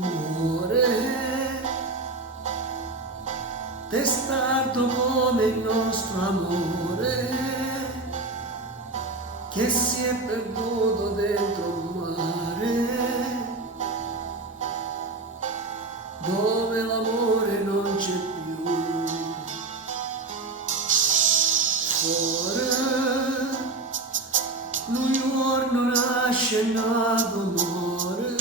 cuore, testato come il nostro amore, che si è perduto dentro un mare, dove l'amore non c'è più. Ora, New York non nasce nato amore,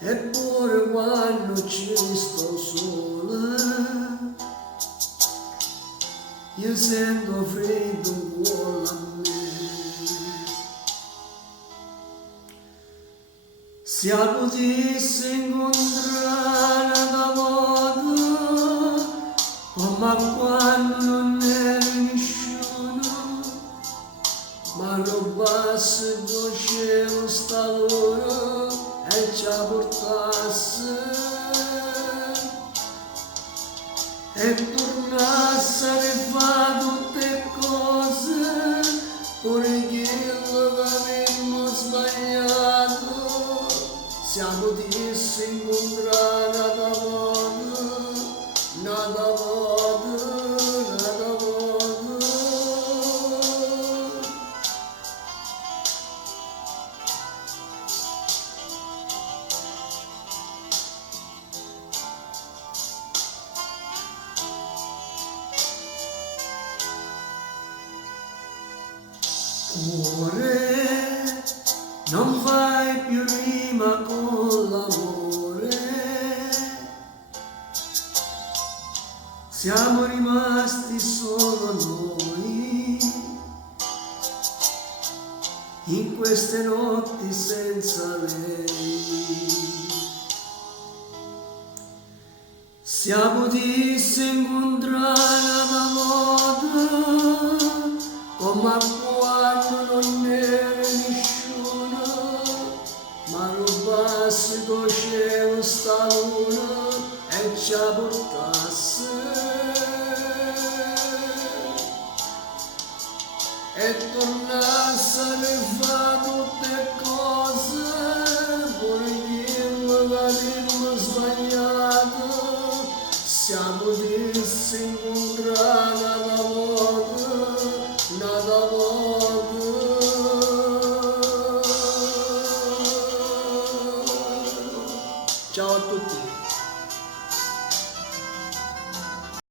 eppure quando ci sto sola, io sento freddo vuole a me. Se a potessi incontrare da volta, come quando non ero nessuno, ma rubasse il cielo sta l'ora e ci portasse e tornasse a rifare tutte cose, pure quello che avevamo sbagliato. Se potessi incontrare da volta, nada volta, nada volta. Cuore, non fai più rima con l'amore, siamo rimasti solo noi, in queste notti senza lei. Se potessi incontrare una volta, come quando non era nessuno, ma rubasse il cielo sta luna e ci portasse e tornasse a rifare tutte cose, pure quello che avevamo sbagliato. Se potessi incontrare